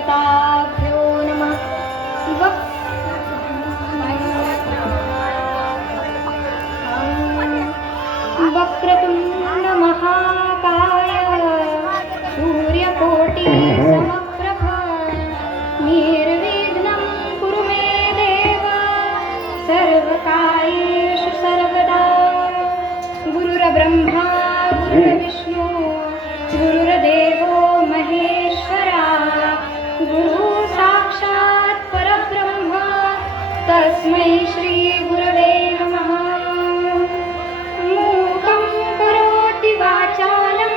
देवताभ्यो नमः। वक्रतुण्ड महाकाय सूर्यकोटि समप्रभ निर्विघ्नं कुरु मे देव सर्वकार्येषु सर्वदा। गुरुर्ब्रह्मा गुरुर्विष्णु गुरुर्देवो महेश्वरा गुरु साक्षात् परब्रह्म तस्मै श्री गुरवे नमः। मूकं करोति वाचालं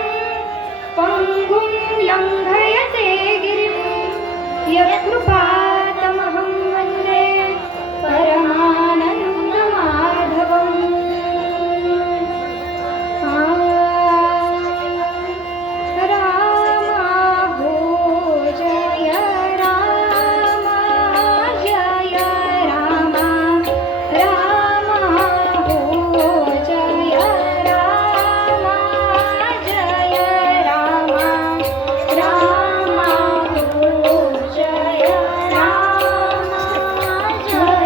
पङ्गुं लङ्घयते गिरिं यत्कृपातमहं वन्दे परमानन्दमाधवम्। रामाहो जय राम जय राम रामाहो जय राम जय राम रामाहो जय राम जय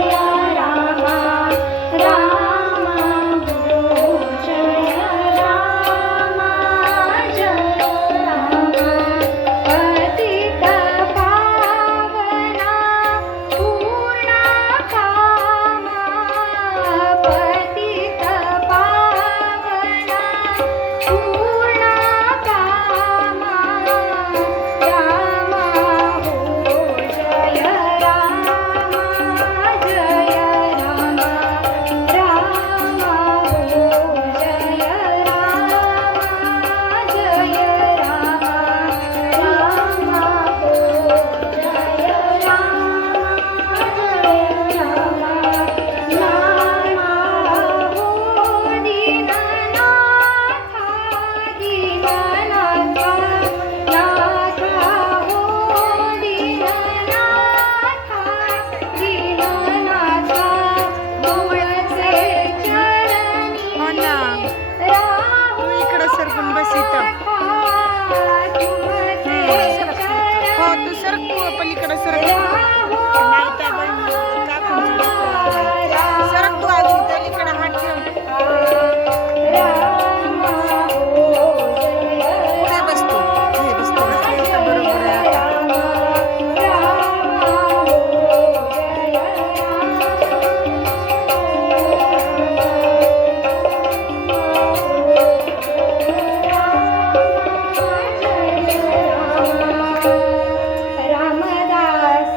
राम रामाहो जय राम जय राम। पतित पावना पूर्णा कामा पतित पावना पूर्णा कामा रामाहो जय राम जय राम रामाहो जय राम जय राम रामाहो जय राम जय राम। नामाहो दीननाथा दीननाथा नाथाहो दीननाथा दीननाथा तुमचे चरणी हो ना, राहू तू इकडं सरकून बस इथं. तुमचे हो तू सरक, तू पलीकडं सरक. नाही त्या बाई, काकून सरक तू अजून पलीकडं हात ठेव. पुढे बस तू. हे बस तू बसली इथं बरोबर आहे आता. रामदास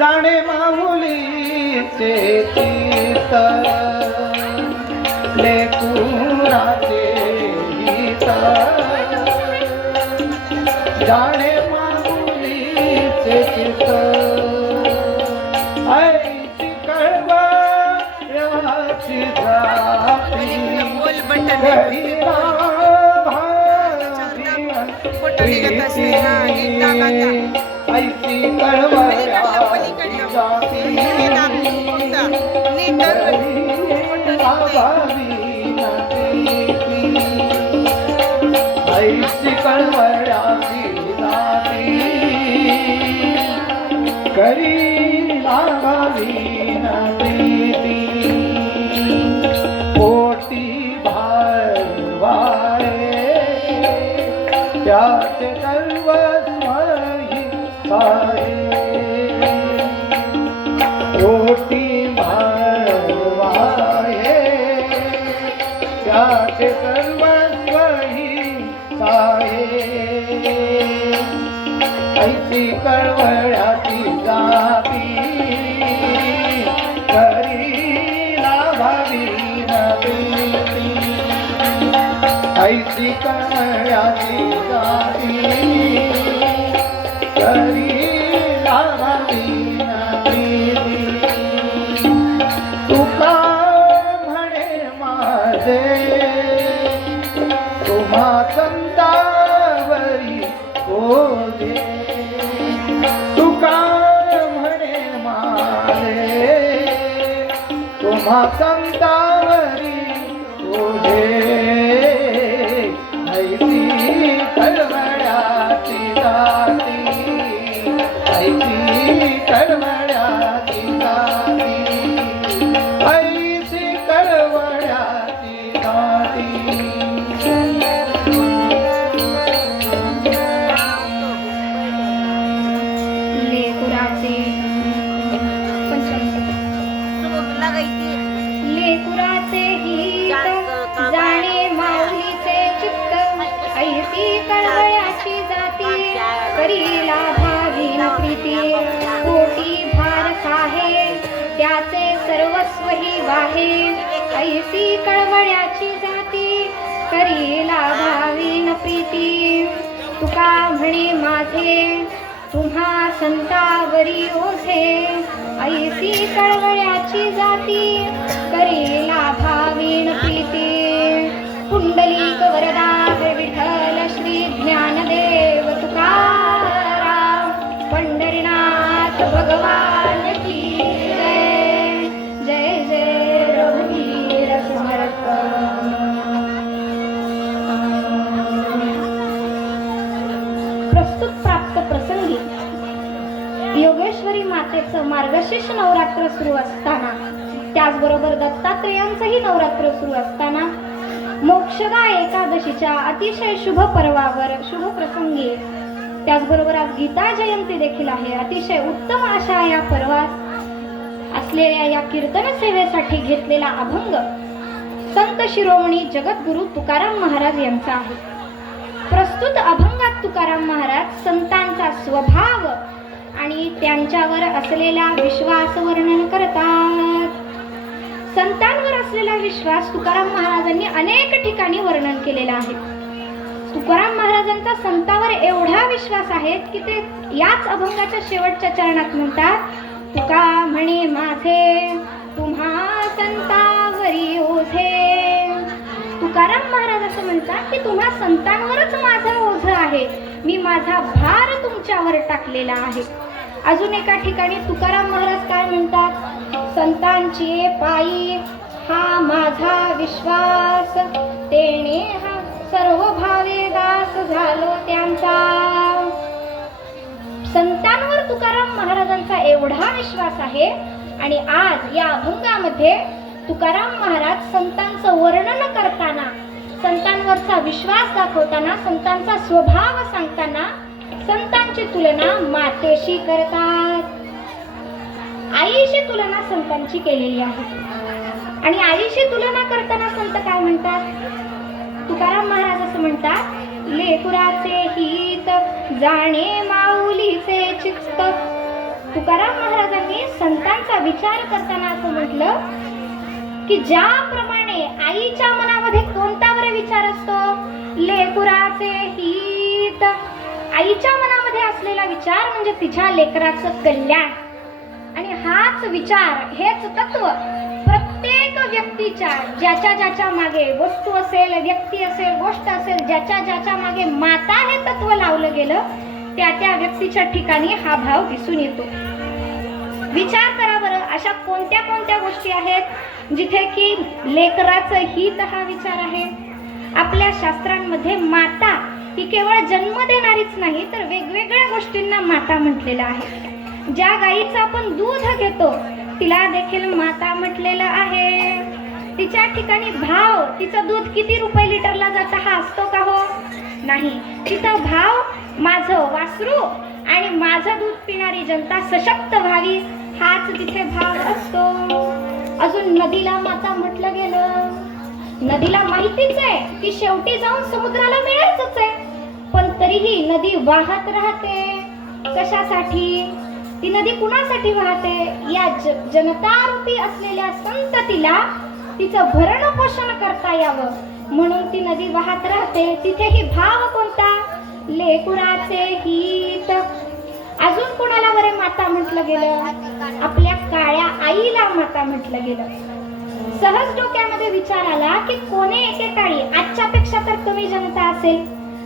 जाणे माऊलीचे चित्त लेकुराचे हित जाणे माऊलीचे चित्त ऐची कळवळ्याची जाती बोल बटन गहिरा फोटो निघत असते हा नीट दाबा त्या. ऐची कळवळ्याची पलीकडलं जाती हे दाब फक्त नीट धर. ऐशी कळवळ्याची जाती करी लागावी प्रीती पोटी भाळवाळे त्याचे सर्वस्वही सारे पोटी भाळवाळे त्याचे सर्वस्वही सारे ऐशी कळवळ्याची जाती करी लाभावी प्रीती ऐशी कळवळ्याची जाती करी लाभावी प्रीती तुका म्हणे माझे तुम्हा संतावरी ओझे तुका म्हणे माझे तुम्हा संतावरी ओझे ऐसी कळवळ्याची जाती ऐसी कळवळ्याची जाती ऐसी कळवळ्याची जाती लेकुराचे लेकुराचे हित जाणे माऊलीचे चित्त ऐसी कळवळ्याची जाती करीला भावीन प्रीती कोटी भार साहे त्याचे सर्वस्व ही वाहे ऐसी कळवळ्याची जाती करीला भावीन प्रीती तुका म्हणे माझे तुम्हा संतावरी ओझे ऐसी कळवळ्याची जाती करीला भावीन प्रीती पुंडलिक वरदा विठ्ठल श्री ज्ञानदेव तुकाराम पंढरीनाथ भगवान की जय जय जय रघुवीर समर्थ प्रस्तुत प्राप्त प्रसंगी योगेश्वरी मातेचं मार्गशीर्ष नवरात्र सुरू असताना त्याचबरोबर दत्तात्रेयांचंही नवरात्र सुरू असताना मोक्षदा एकादशीच्या अतिशय शुभ पर्वावर शुभ प्रसंगी त्याचबरोबर आज गीता जयंती देखील आहे. अतिशय उत्तम अशा या पर्वात असलेल्या या कीर्तन सेवेसाठी घेतलेला अभंग संत शिरोमणी जगद्गुरु तुकाराम महाराज यांचा आहे. प्रस्तुत अभंगात तुकाराम महाराज संतांचा स्वभाव आणि त्यांच्यावर असलेला विश्वास वर्णन करतात. संतांवर असलेला विश्वास तुकाराम महाराजांनी अनेक ठिकाणी वर्णन केलेला आहे. तुकाराम महाराजांचा संतांवर एवढा विश्वास आहे की ते याच अभंगाच्या शेवटच्या चरणात म्हणतात, तुका म्हणे माझे तुम्हा संतांवरी ओझे. तुकाराम महाराज असं म्हणतात की तुम्हा संतांवरच माझं ओझं आहे, मी माझा भार तुमच्यावर टाकलेला आहे. अजून एका ठिकाणी तुकाराम महाराज काय म्हणतात, संतांची पायी हा माझा विश्वास, तेने हा सर्व भावे दास झालो त्यांचा. संतांवर तुकाराम महाराजांचा एवढा विश्वास आहे आणि आज या अभंगामध्ये तुकाराम महाराज संतांचं वर्णन करताना, संतांवरचा विश्वास दाखवताना, संतांचा स्वभाव सांगताना संतांची तुलना मातेशी करतात. आईशी तुलना संतांची केलेली आहे आणि आईशी तुलना करताना संत काय म्हणतात, तुकाराम महाराज असं म्हणतात, लेकुराचे हित जाणे माऊलीचे चित्त. तुकाराम महाराज ठिकाणी संतांचा विचार करताना असं म्हटलं की ज्याप्रमाणे आईच्या मनामध्ये कोणता बरे विचार असतो, लेकराचे हित. आईच्या मनामध्ये असलेला विचार म्हणजे तिच्या लेकराचं कल्याण. आणि हाच विचार, हेच तत्व प्रत्येक व्यक्तीच्या ज्याच्या ज्याच्या मागे वस्तू असेल, व्यक्ती असेल, गोष्ट असेल, ज्याच्या ज्याच्या मागे माता हे तत्व लावलं गेलं, त्या त्या व्यक्तीच्या ठिकाणी हा भाव दिसून येतो. विचार करा बरं, अशा कोणत्या कोणत्या गोष्टी आहेत जिथे की लेकराचं हित हा विचार आहे. आपल्या शास्त्रांमध्ये माता ही केवळ जन्म देणारीच नाही, तर वेगवेगळ्या गोष्टींना माता म्हटलेलं आहे. ज्या गाईचं आपण दूध घेतो तिला देखील माता म्हटलेलं आहे. तिच्या ठिकाणी भाव, तिचं दूध किती रुपये लिटरला जातं हा असतो का हो? नाही. तिचा भाव माझं वासरू आणि माझं दूध पिणारी जनता सशक्त व्हावी, हाच तिथे भाव असतो. अजून नदीला माता म्हटलं गेलं. नदीला माहितीच आहे की शेवटी जाऊन समुद्राला मिळायचंच आहे, पण तरीही नदी वाहत राहते. कशासाठी? ती नदी कुणासाठी वाहते? या जनतारूपी असलेल्या संततीला तिचं भरण पोषण करता यावं म्हणून ती नदी वाहत राहते. तिथेही भाव कोणता? लेकुराचे हित. अजून कोणाला बरे माता म्हटलं गेलं? आपल्या काळ्या आईला माता म्हटलं गेलं. सहज डोक्यामध्ये विचार आला की कोणी एकेकाळी, आजच्या पेक्षा तर कमी जनता असेल,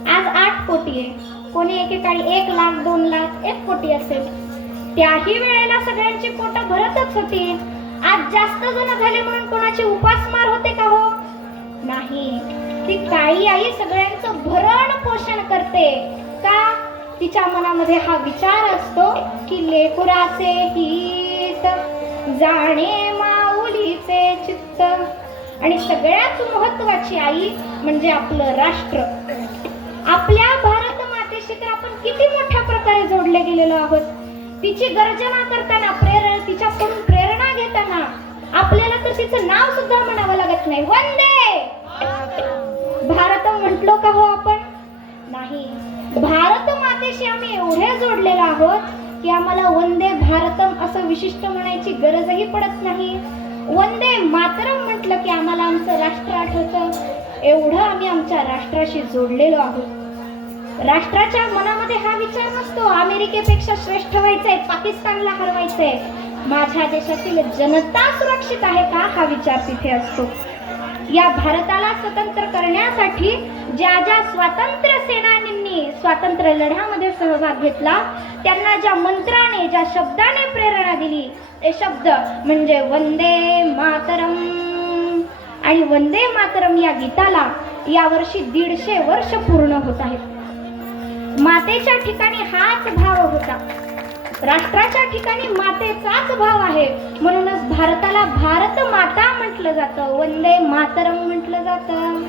आज 8 कोटी आहे, कोणी एकेकाळी 1 लाख 2 लाख 1 कोटी असेल, त्याही वेळेला सगळ्यांची पोटं भरतच होती. आज जास्त जण झाले म्हणून कोणाची उपासमार होते का हो? नाही. ती काळी आई सगळ्यांचं भरण पोषण करते का? तिच्या मनामध्ये हा विचार असतो की लेकुराचे हित, जाणे माऊलीचे चित्त. आणि सगळ्यात महत्वाची आई म्हणजे आपलं राष्ट्र. आपल्या भारत मातेशी तर आपण किती मोठ्या प्रकारे जोडले गेलेलो आहोत. तिची गर्जना करताना, तिच्याकडून प्रेरणा घेताना आपल्याला तर तिचं नाव सुद्धा म्हणावं लागत नाही. वंदे भारतम म्हटलो का हो आपण? नाही. भारत मातेशी आम्ही एवढे जोडलेलो आहोत की आम्हाला वंदे भारतम असं विशिष्ट म्हणायची गरजही पडत नाही. वंदे मातरम म्हटलं की आम्हाला आमचं राष्ट्र आठवतं. एवढं आम्ही आमच्या राष्ट्राशी जोडलेलो आहोत. राष्ट्राच्या मनामध्ये हा विचार नसतो अमेरिकेपेक्षा श्रेष्ठ व्हायचंय, पाकिस्तानला हरवायचंय. माझ्या देशातील जनता सुरक्षित आहे का हा विचार तिथे असतो. या भारताला स्वतंत्र करण्यासाठी ज्या ज्या स्वातंत्र्य सेनानींनी स्वातंत्र्य लढ्यामध्ये सहभाग घेतला, त्यांना ज्या मंत्राने, ज्या शब्दाने प्रेरणा दिली, ते शब्द म्हणजे वंदे मातरम. आणि वंदे मातरम या गीताला यावर्षी 150 वर्ष पूर्ण होत आहेत. मातेच्या ठिकाणी हाच भाव होता, राष्ट्राच्या ठिकाणी मातेचाच भाव आहे. म्हणूनच भारताला भारत माता म्हटलं जातं, वंदे मातरम म्हटलं जातं.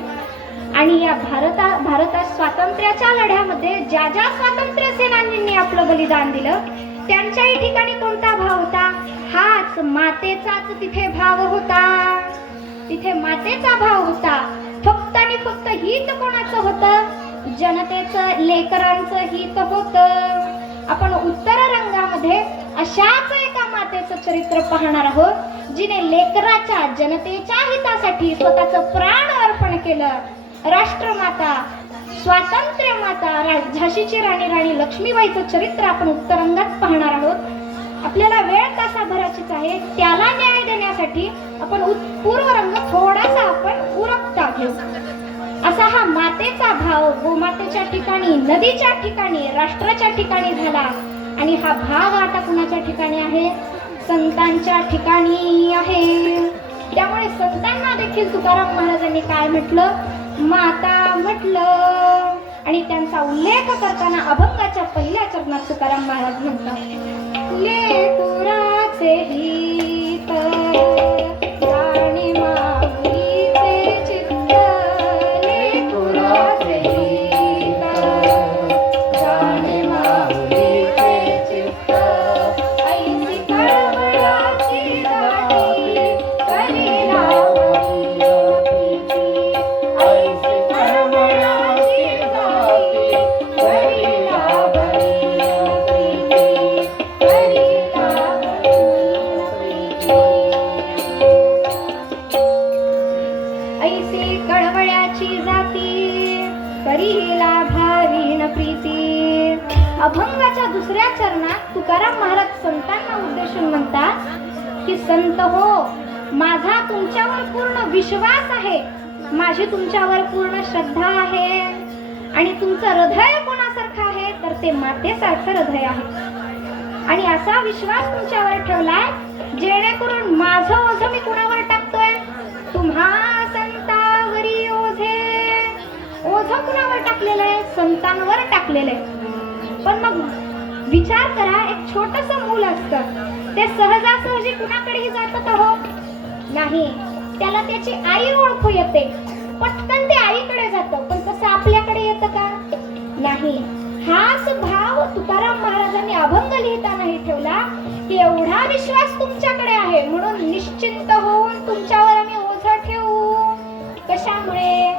आणि या भारतात स्वातंत्र्याच्या लढ्यामध्ये ज्या ज्या स्वातंत्र्य सेनानींनी आपलं बलिदान दिलं, त्यांच्याही ठिकाणी कोणता भाव होता? हाच मातेचाच तिथे भाव होता. तिथे मातेचा भाव होता. फक्त आणि फक्त हित कोणाचं होतं? जनतेचं, लेकरांचं हित होतं. आपण उत्तर रंगामध्ये अशाच एका मातेचं चरित्र पाहणार आहोत, जिने लेकराच्या, जनतेच्या हितासाठी स्वतःचं प्राण अर्पण केलं. राष्ट्रमाता, स्वातंत्र्य माता, झाशीची राणी लक्ष्मीबाईचं चरित्र आपण उत्तर रंगात पाहणार आहोत. आपल्याला वेळ तासाभराचीच आहे, त्याला न्याय देण्यासाठी आपण पूर्व रंग थोडासा आपण उरकता घेऊ. असा हा मातेचा भाव गोमातेच्या ठिकाणी, नदीच्या ठिकाणी, राष्ट्राच्या ठिकाणी झाला. आणि हा भाव आता कुणाच्या ठिकाणी आहे? संतांच्या ठिकाणी आहे. त्यामुळे संतांना देखील तुकाराम महाराजांनी काय म्हटलं? माता म्हटलं. आणि त्यांचा उल्लेख करताना अभंगाच्या पहिल्या चरणात तुकाराम महाराज म्हणतात, लेकुराचे हित, जाणे माऊलीचे चित्त. लेकुराचे हित, जाणे माऊलीचे चित्त. ऐसी कळवळाची दाटी, करीला प्रीती. ऐसी कळवळाची दाटी, करीला प्रीती. करीला अभंगाच्या दुसऱ्या चरणात तुकाराम महाराज संतांना उद्देशून म्हणतात की संत हो, माझा तुमच्यावर पूर्ण विश्वास आहे, माझी तुमच्यावर पूर्ण श्रद्धा आहे आणि तुमचं हृदय कोणासारखं आहे तर ते मातेसारखं हृदय आहे आणि असा विश्वास तुमच्यावर ठेवलाय जेणेकरून माझं ओझं मी कुणावर टाकतोय, तुम्हा संतावरी ओझे. ओझं कुणावर टाकलेलं आहे? संतांवर टाकलेलं आहे. पण मग विचार करा, एक छोटस मूल असतं ते सहजासहजी कुणाकडेही जात का हो? नाही, त्याला त्याची आई ओळखू येते, पटकन ते आईकडे जातं. पण तसं आपल्याकडे येतं का? नाही. हाच भाव तुकाराम महाराजांनी अभंग लिहितानाही ठेवला की एवढा विश्वास तुमच्याकडे आहे म्हणून निश्चिंत होऊन तुमच्यावर आम्ही ओझं ठेवू. कशामुळे?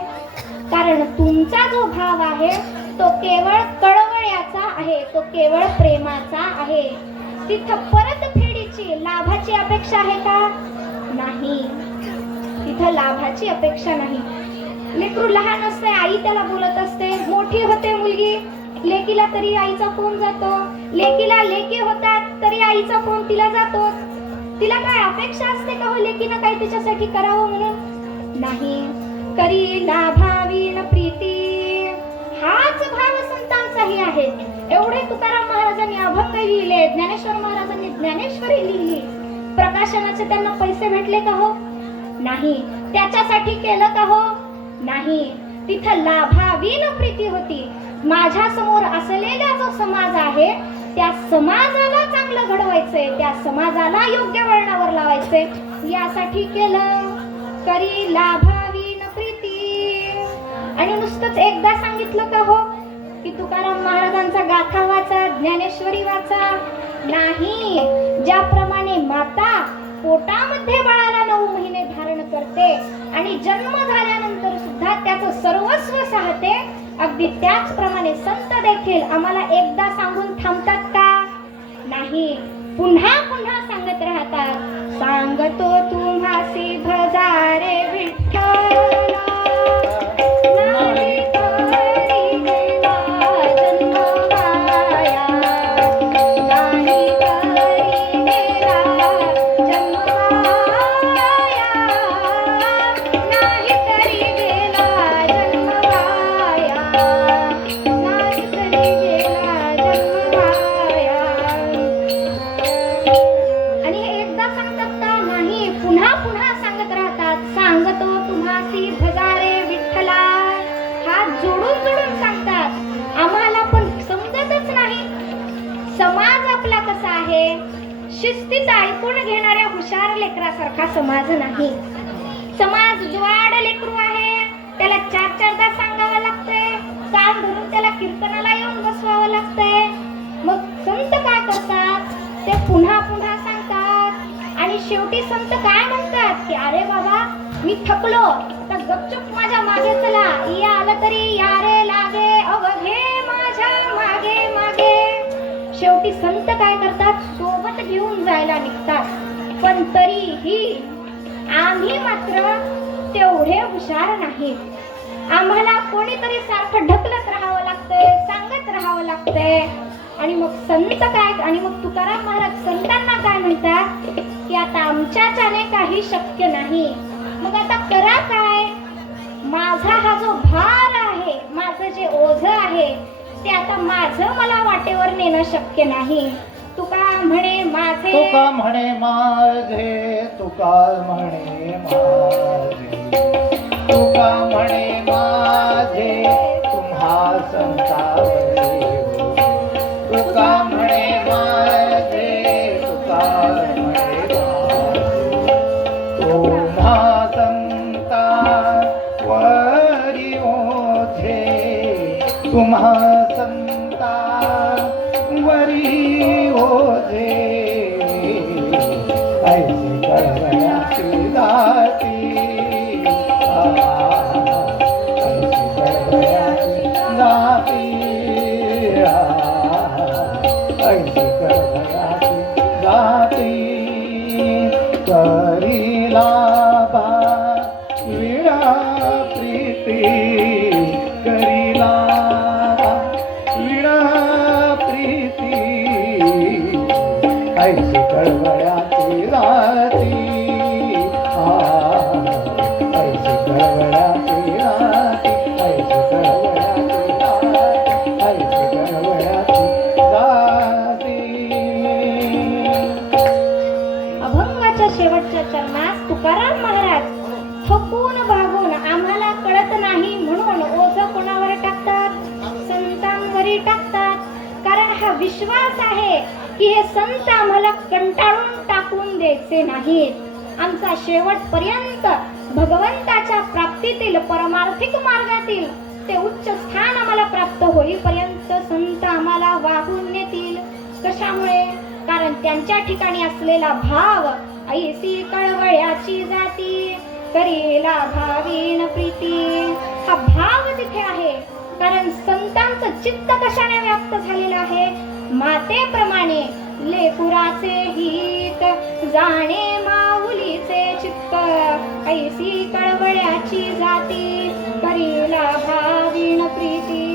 कारण तुमचा जो भाव आहे तो केवळ कळवळ्याचा आहे, तो केवळ प्रेमाचा आहे. तिथं परतफेडीची, लाभाची अपेक्षा आहे का? नाही, तिथं लाभाची अपेक्षा नाही. लेकरू लहान असते, आई त्याला बोलत असते, मोठी होते मुलगी, लेकीला तरी आईचा फोन जातो, लेकीला लेकी होतात तरी आईचा फोन तिला जातो. तिला काय अपेक्षा असते का हो लेकीनं काही तिच्यासाठी करावं म्हणून? नाही. करी लाभावीन प्रीती, हाच भाव संतांचाही आहे. एवढे तुकाराम महाराजांनी अभंग लिहिले, ज्ञानेश्वर महाराजांनी ज्ञानेश्वरी लिहिली. प्रकाशनाचे त्यांना पैसे भेटले का हो? नाही. त्याच्यासाठी केलं का हो? नाही. तिथं लाभावीन प्रीती होती. माझ्या समोर असलेला जो समाज आहे त्या समाजाला चांगलं घडवायचंय, त्या समाजाला योग्य वळणावर लावायचंय, यासाठी केलं. करी लाभावीन प्रीती. आणि नुसतंच एकदा सांगितलं का हो की तुकाराम महाराजांचा गाथा वाचा, ज्ञानेश्वरी वाचा? नाही. ज्याप्रमाणे माता पोटामध्ये बाळाला 9 महिने धारण करते आणि जन्म झाल्यानंतर सुद्धा त्याचं सर्वस्व साहते, अगदी त्याचप्रमाणे संत देखील आम्हाला एकदा सांगून थांबतात का? नाही. पुन्हा पुन्हा सांगत राहतात. सांगतो तुम्हासी भजारे विठ्ठला, नाही करी देवा जन्म माया, नाही करी देवा जन्म माया, नाही करी देवा जन्म माया, नाही करी देवा जन्म माया. आणि हे एकदा सांगतात का? नाही, पुन्हा पुन्हा सांगत राहतात. सांगतो तुम्हासी भजारे विठ्ठला, हात जोडून जोडून सांगतात. आम्हाला पण समजतच नाही. समाज आपला कसा आहे? शिस्तीत ऐकून घेणाऱ्या हुशार लेकरासारखा समाज नाही. समाज जुआड लेकरू आहे, त्याला 4-4दा सांगावं लागतंय, कान धरून त्याला कीर्तनाला येऊन बसवावं लागतंय. मग संत काय करतात? ते पुन्हा पुन्हा सांगतात आणि शेवटी संत काय म्हणतात की अरे बाबा मी थकलो, तर गपचूप माझ्या मागे चला, या आलं तरी या रे लागे अवघे माझ्या मागे मागे. शेवटी संत काय करतात? सोबत घेऊन जायला निघतात. पण तरीही आम्ही मात्र तेवढे हुशार नाही. आम्हाला कोणीतरी सारखं ढकलत राहावं लागतंय, सांगत राहावं लागतंय. आणि मग संत काय, आणि मग तुकाराम महाराज संतांना काय म्हणतात की आता आमच्याच्याने काही शक्य नाही. मग आता करा काय? माझा हा जो भार आहे, माझं जे ओझं आहे ते आता माझं मला वाटेवर नेणं शक्य नाही. तुका म्हणे माझे, तुका म्हणे माझे, तुका म्हणे माझे, तुका म्हणे माझे, तुम्हा संतावरी. तुका म्हणे माझे, तुका म्हणे माझे, तुम्हा संता वरी ओझे, तुम्हा संता वरी ओझे. ऐसे कळवळ्याची जाती, ऐसे कळवळ्याची जाती, ऐसे कळवळ्याची जाती. करीला बा विडा प्रीती, करीला विडा प्रीती. चरणास तुकाराम महाराज थकून भागून आम्हाला कळत नाही म्हणून ओझं कोणावर टाकतात? संतांवरी टाकतात. कारण हा विश्वास आहे की हे संत आम्हाला कंटाळून टाकून द्यायचे नाहीत. आमचा शेवटपर्यंत भगवंताच्या प्राप्तीतील परमार्थिक मार्गातील ते उच्च स्थान आम्हाला प्राप्त होईपर्यंत संत आम्हाला वाहून नेतील. कशामुळे? कारण त्यांच्या ठिकाणी असलेला भाव ऐसी कळवळ्याची जाती करीला भावीन प्रीती. हा भाव तिथे आहे. कारण संतांचं चित्त कशाने व्याप्त झालेलं आहे? मातेप्रमाणे लेकुराचे हित जाणे माऊलीचे चित्त ऐसी कळवळ्याची जाती करीला भावीन प्रीती.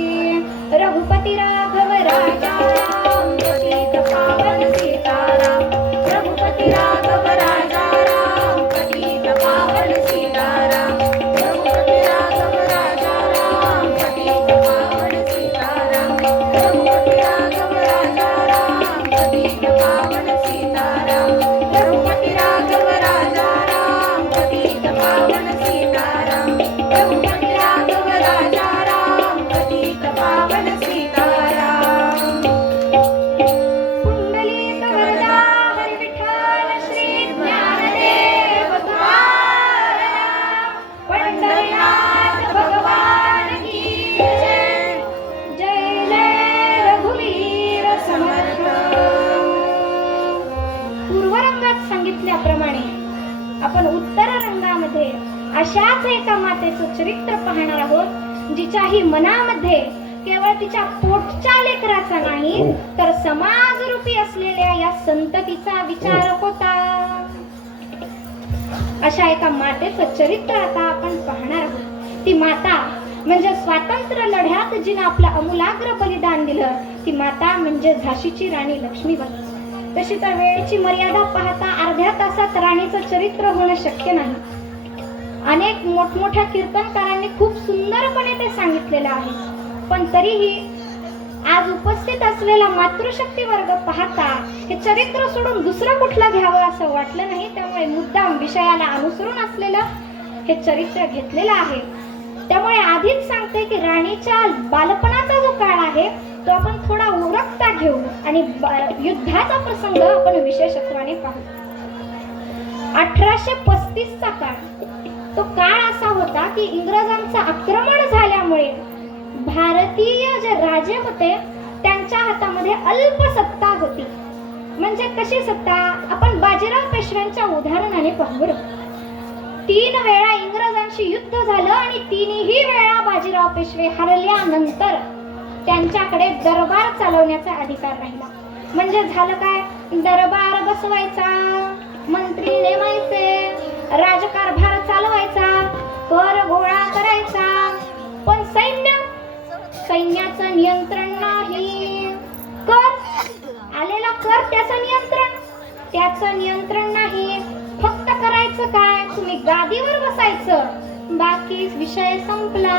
रघुपती राघव राजा राम पतित पावन सीताराम. रघुपती राघव राजा राम पतित पावन सीताराम. रघुपती राघव राजा राम पतित पावन सीताराम. रघुपती राघव राजा राम पतित पावन सीताराम. रघुपती राघव राजा राम पतित पावन सीताराम. रघुपती राघव राजा राम पतित पावन सीताराम. पुंडलिक वरदा हरी विठ्ठल श्री ज्ञानदेव तुकाराम. पंढरीनाथ भगवान की जय. जय जय रघुवीर समर्थ. पूर्वरंगात सांगितल्याप्रमाणे आपण उत्तर रंगामध्ये अशाच एका मातेचं चरित्र पाहणार आहोत जिच्याही मनामध्ये केवळ तिच्या पोटच्या लेकराचा नाही तर समाजरूपी असलेल्या या संततीचा विचार होता. अशा एका मातेचं चरित्र आता आपण पाहणार आहोत. ती माता म्हणजे स्वातंत्र्य लढ्यात जिने आपलं अमूलाग्र बलिदान दिलं ती माता म्हणजे झाशीची राणी लक्ष्मीबाई. तशी तर वेळेची मर्यादा पाहता अर्ध्या तासात राणीचं चरित्र होणं शक्य नाही. अनेक मोठमोठ्या कीर्तनकारांनी खूप सुंदरपणे ते सांगितलेलं आहे. पण तरीही आज उपस्थित असलेला मातृशक्ती वर्ग पाहता हे चरित्र सोडून दुसरं कुठलं घ्यावं असं वाटलं नाही. त्यामुळे मुद्दाम विषयाला अनुसरून असलेलं हे चरित्र घेतलेलं आहे. त्यामुळे आधीच सांगते की राणीच्या बालपणाचा जो काळ आहे तो आपण थोडा उरकता घेऊ आणि युद्धाचा प्रसंग आपण विशेषत्वाने पाहू. 1835 चा काळ तो काळ असा होता की इंग्रजांचं आक्रमण झाल्यामुळे भारतीय जे राजे होते त्यांच्या हातामध्ये अल्प सत्ता होती. म्हणजे कशी सत्ता? आपण बाजीराव पेशव्यांच्या उदाहरणाने पाहू. 3 वेळा इंग्रजांशी युद्ध झालं आणि 3ही वेळा बाजीराव पेशवे हरल्यानंतर त्यांच्याकडे दरबार चालवण्याचा अधिकार राहिला. म्हणजे झालं काय? दरबार बसवायचा, मंत्री नेमायचे, राजकारभार चालवायचा, कर गोळा करायचा. पण सैन्याचं नियंत्रण नाही. कर आलेला कर त्याचं नियंत्रण नाही. फक्त करायचं काय? तुम्ही गादीवर बसायचं, बाकी विषय संपला.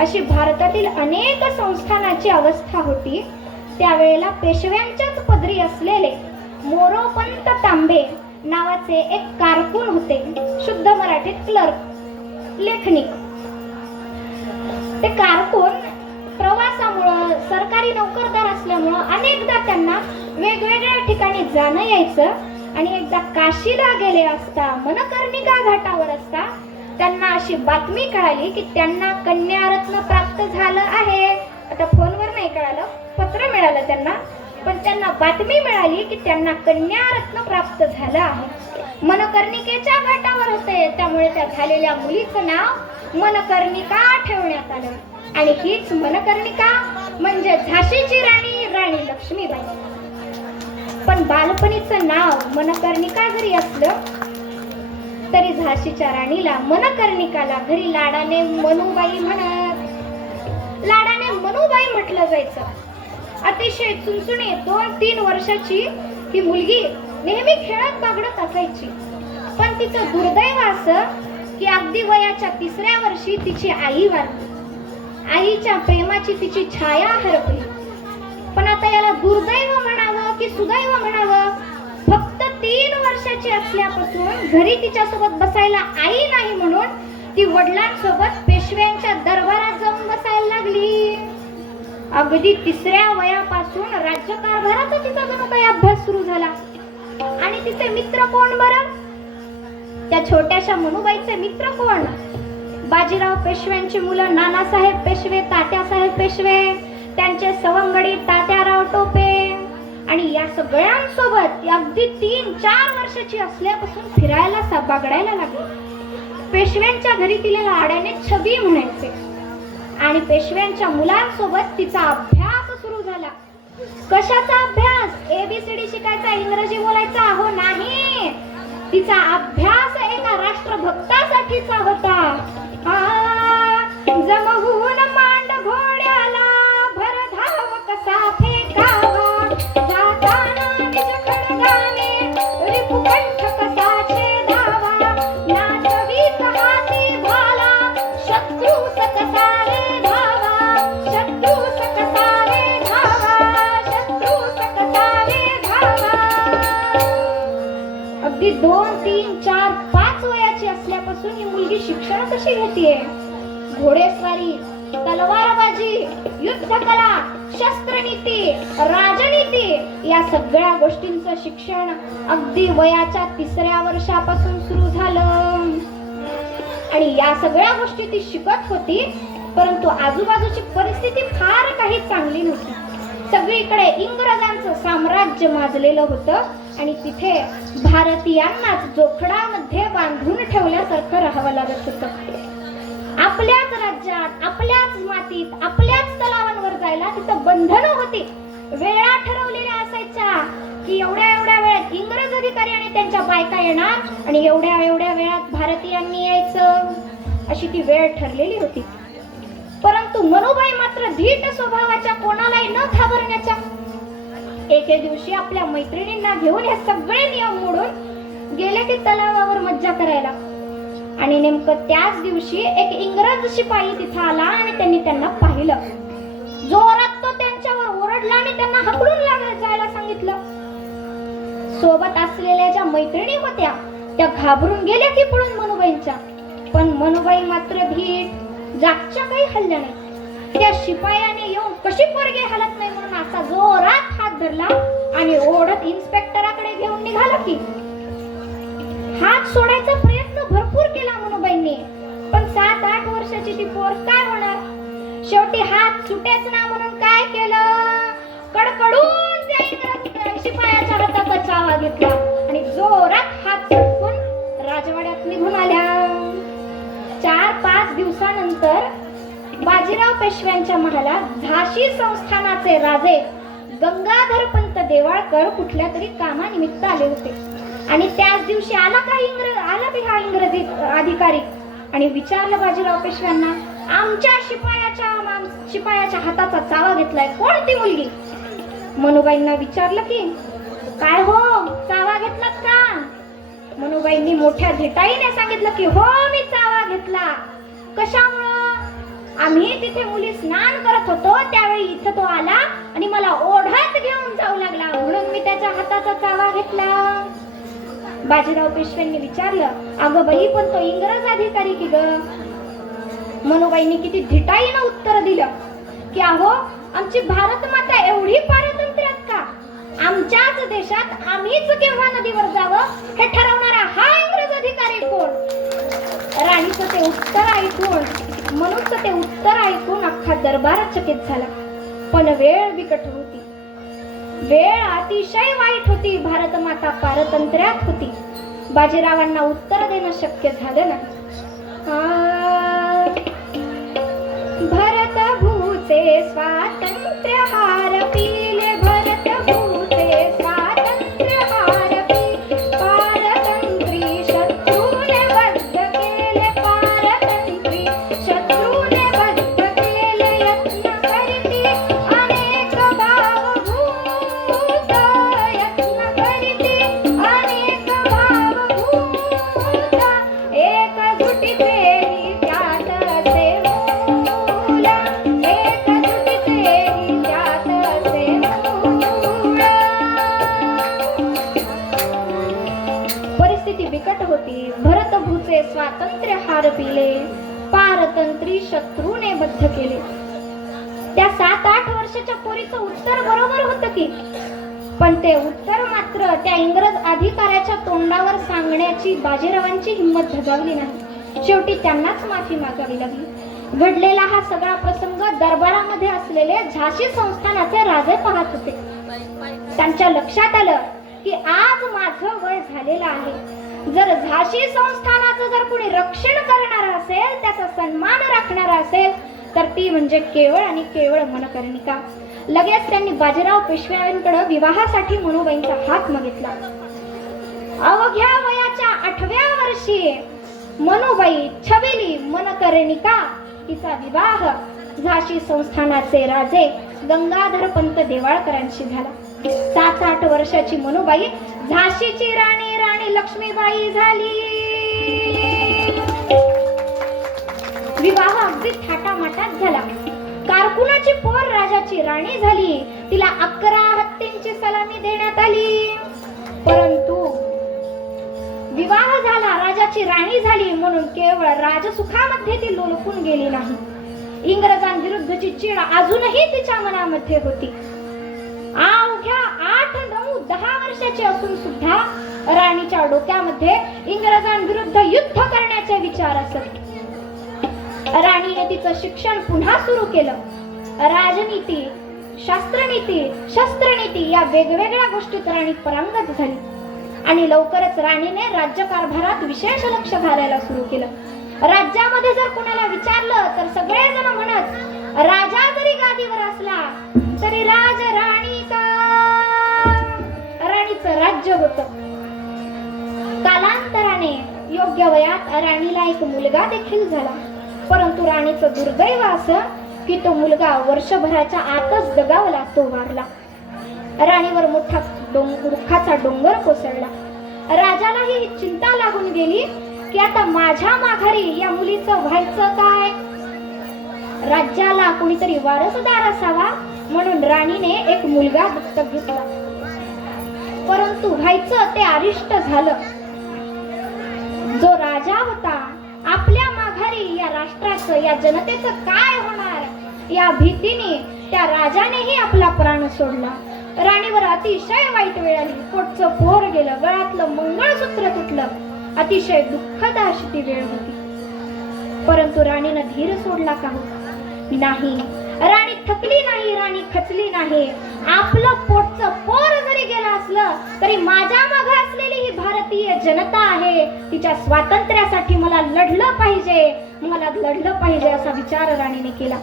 अशी भारतातील अनेक संस्थानाची अवस्था होती. त्यावेळेला पेशव्यांच्याच पदरी असलेले मोरोपंत तांबे नावाचे एक कारकून होते. शुद्ध मराठीत क्लर्क, लेखनिक. ते कारकून प्रवासामुळं सरकारी नोकरदार असल्यामुळं अनेकदा त्यांना वेगवेगळ्या ठिकाणी जाणं यायचं. आणि एकदा काशीला गेले असता मनकर्णिका घाटावर असता त्यांना अशी बातमी कळाली की त्यांना कन्यारत्न प्राप्त झालं आहे. आता फोनवर नाही कळालं, पत्र मिळालं त्यांना, पण त्यांना बातमी मिळाली की त्यांना कन्यारत्न प्राप्त झालं आहे. मनकर्णिकेच्या घाटावर होते त्यामुळे त्या झालेल्या मुलीचं नाव मनकर्णिका ठेवण्यात आलं. आणि हीच मनकर्णिका म्हणजे झाशीची राणी, राणी लक्ष्मीबाई. पण बालपणीचं नाव मनकर्णिका जरी असलं तरी झाशीच्या राणीला मनकर्णिकाला घरी लाडाने मनुबाई म्हटलं जायचं. अतिशय चुणचुणी 2-3 वर्षाची ही मुलगी नेहमी खेळत बागडत असायची. पण तिचं दुर्दैव असं की अगदी वयाच्या 3ऱ्या वर्षी तिची आई वारली. आईच्या प्रेमाची तिची छाया हरपली. पण आता याला दुर्दैव म्हणावं की सुदैव म्हणावं? फक्त 3 वर्षाची असल्यापासून घरी तिच्यासोबत बसायला आई नाही म्हणून ती वडिलांसोबत पेशव्यांच्या दरबारात जाऊन बसायला लागली. अगदी 3ऱ्या वयापासून राज्यकारभाराचा तिचा जणू काही अभ्यास सुरू झाला. आणि तिचे मित्र कोण बरं? त्या छोट्याशा मनुबाईचे मित्र कोण? बाजीराव पेशव्यांची मुलं नानासाहेब पेशवे, तात्यासाहेब पेशवे, त्यांचे सवंगडी तात्याराव टोपे. आणि या सगळ्यांसोबत अगदी 3-4 वर्षाची असल्यापासून फिरायला बागडायला लागली. पेशव्यांच्या घरी तिला लाडाने छबी म्हणायचे. आणि पेशव्यांच्या मुलांसोबत तिचा अभ्यास सुरू झाला. कशाचा अभ्यास? ABCD शिकायचा, इंग्रजी बोलायचा? हो नाही, तिचा अभ्यास एका राष्ट्रभक्तासाठीचा होता. जमवून मांड घोड्याला भरधाव कसा फेकावा, जाताना निज खड्गाने रिपुकंठ कसा छेदावा, नाचवीत हाती भाला शत्रू सकसा रे धावा, शत्रू सकसा रे धावा, शत्रू सकसा रे धावा. अगदी 2, 3, 4, 5 वयाची असल्यापासून ही मुलगी शिक्षण कशी घेतीये? घोडेस्वारी, तलवारबाजी, युद्धकला, शस्त्रनीती, राजनीती या सगळ्या गोष्टींचं शिक्षण अगदी वयाच्या 3ऱ्या वर्षापासून सुरू झालं. आणि या सगळ्या गोष्टी ती शिकत होती. परंतु आजूबाजूची परिस्थिती फार काही चांगली नव्हती. सगळीकडे इंग्रजांचं साम्राज्य माजलेलं होतं आणि तिथे भारतीयांनाच जोखडामध्ये बांधून ठेवल्यासारखं राहावं लागत होतं. आपल्याच राज्यात, आपल्याच मातीत, आपल्याच तलावांवर जायला तिथं बंधनं होती. वेळा ठरवलेल्या असायच्या की एवढ्या वेळात इंग्रज अधिकारी आणि त्यांच्या बायका येणार आणि एवढ्या वेळात भारतीयांनी यायचं, अशी ती वेळ ठरलेली होती. परंतु मनुबाई मात्र धीट स्वभावाच्या, कोणालाही न घाबरण्याच्या. एके दिवशी आपल्या मैत्रिणींना घेऊन हे सगळे नियम मोडून गेले की तलावावर मज्जा करायला. आणि नेमकं त्याच दिवशी एक इंग्रज शिपाई तिथे आला आणि त्यांना पाहिलं. जोरात तो त्यांच्यावर ओरडला आणि त्यांना हकलून जायला सांगितलं. सोबत असलेल्या ज्या मैत्रिणी होत्या त्या घाबरून गेल्या की पळून मनुबाईंच्या. पण मनुबाई मात्र धीट, जागच्या काही हल्ल्या नाही. त्या शिपायाने येऊन कशी पोरगी हालत नाही म्हणून असा जोरात हात धरला आणि ओढत इन्स्पेक्टराकडे घेऊन निघाला. की हात सोडायचा प्रयत्न भरपूर केला मनुबाईंनी, पण 7-8 वर्षाची ती पोर काय होणार? शेवटी हात सुटेच ना म्हणून काय केलं? कडकडून त्या इंग्रज शिपायाच्या हाताचा चावा घेतला आणि जोरात हात झटकून राजवाड्यात निघून आल्या. 4-5 दिवसानंतर बाजीराव पेशव्यांच्या महालात झाशी संस्थानाचे राजे गंगाधरपंत देवाळकर कुठल्या तरी कामानिमित्त आले होते. आणि त्याच दिवशी आला हा इंग्रजी अधिकारी आणि विचारलं बाजीराव पेशव्यांना, आमच्या शिपायाच्या हाताचा चावा घेतलाय, कोण ती मुलगी? मनुबाईंना विचारलं की काय हो, चावा घेतलात का? मनुबाईंनी मोठ्या धिटाईने सांगितलं की हो, मी चावा घेतला. कशामुळं? आम्ही तिथे मुली स्नान करत होतो, त्यावेळी इथं तो आला आणि मला ओढत घेऊन जाऊ लागला, म्हणून मी त्याच्या हाताचा चावा घेतला. बाजीराव पेशव्यांनी विचारलं, अगं बाई, पण तो इंग्रज अधिकारी की ग? मनुबाईंनी किती धिटाईनं उत्तर दिलं की अहो, आमची भारत माता एवढी पारतंत्र्यात का? आमच्याच देशात आम्हीच केव्हा नदीवर जावं हे ठरवणारा हा इंग्रज अधिकारी कोण? राणीचं ते उत्तर ऐकून, मनुचं ते उत्तर ऐकून अख्खा दरबार चकित झाला. पण वेळ बिकट होती, वेळ अतिशय वाईट होती. भारत माता पारतंत्र्यात होती. बाजीरावांना उत्तर देणं शक्य झालं नाही. भरत भूचे स्वातंत्र्य हार पिले, भरत भूचे स्वातंत्र्य हार पी, पारतंत्री शत्रूने बद्ध केले, पारतंत्री शत्रूने बद्ध केले, यत्न करीती अनेक भावभूत, यत्न करीती अनेक भावभूत, एकजुटीचे त्यात से मूल, एकजुटीचे बिकट होती. भरतभूचे स्वातंत्र्य हार पिले, पारतंत्री शत्रूने बद्ध केले. त्या 7-8 वर्षाच्या पोरीचं उत्तर बरोबर होतं की, पण ते उत्तर मात्र त्या इंग्रज अधिकाऱ्याच्या तोंडावर सांगण्याची बाजीरावांची हिंमत धजावली नाही. शेवटी त्यांनाच माफी मागावी लागली. घडलेला हा सगळा प्रसंग दरबारामध्ये असलेले झाशी संस्थानाचे राजे पाहत होते. त्यांच्या लक्षात आलं की आज माझं वय झालेलं आहे. जर झाशी संस्थानाचं जर कोणी रक्षण करणार असेल, त्याचा सन्मान राखणार असेल, तर ती म्हणजे केवळ आणि केवळ मनकर्णिका. लगेच त्यांनी बाजीराव पेशव्यांकडे विवाहासाठी मनुबाईंचा हात मागितला. अवघ्या वयाच्या 8व्या वर्षी मनुबाई छबिली मनकर्णिका हिचा विवाह झाशी संस्थानाचे राजे गंगाधर पंत देवाळकरांशी झाला. 7-8 वर्षाची मनुबाई झाशीची राणी राणी लक्ष्मीबाई झाली. विवाह अगदी थाटामाटात झाला. कारकुनाची पोर राजाची राणी झाली. तिला 11 हत्तींची सलामी देण्यात आली. परंतु विवाह झाला, राजाची राणी झाली म्हणून केवळ राजसुखामध्ये ती लोळपून गेली नाही. इंग्रजांविरुद्धची चीड अजूनही तिच्या मनामध्ये होती. अवघ्या 8, 9, 10 वर्षाची असून सुद्धा राणीच्या डोक्यामध्ये इंग्रजांविरुद्ध युद्ध करण्याचे विचार असत. राणीने तिचं शिक्षण पुन्हा सुरू केलं. राजनीती, शास्त्रनीती, शस्त्रनीती या वेगवेगळ्या गोष्टीत राणी पारंगत झाली आणि लवकरच राणीने राज्यकारभारात विशेष लक्ष घालायला सुरू केलं. राज्यामध्ये जर कोणाला विचारलं तर सगळेजण म्हणत, राजा जरी गादीवर असला तरी राणीचं राज्य होतं. कालांतराने योग्य वयात राणीला एक मुलगा देखील झाला. परंतु राणीचं दुर्दैव असं की तो मुलगा वर्षभराच्या आतच दगावला, तो वारला. राणीवर मोठा दुःखाचा डोंगर कोसळला. राजालाही ही चिंता लागून गेली की आता माझ्या माघारी या मुलीचं व्हायचं काय. राज्याला कोणीतरी वारसदार असावा म्हणून राणीने एक मुलगा दत्तक घेतला. परंतु व्हायचं ते अरिष्ट झालं. जो राजा होता, आपल्या माघारी या राष्ट्राचं, या जनतेचं काय होणार या भीतीने त्या राजानेही आपला प्राण सोडला. राणीवर अतिशय वाईट वेळ आली. पोटचं पोर गेलं, गळ्यातलं मंगळसूत्र तुटलं. अतिशय दुःखद अशी ती वेळ होती. परंतु राणीनं धीर सोडला का नाही. राणी थकली नाही, राणी खचली नाही. आपलं पोटचं पोर जरी गेलं असलं तरी माझ्या मागे असलेली ही भारतीय जनता आहे, तिच्या स्वातंत्र्यासाठी मला लढलं पाहिजे असा विचार राणीने केला.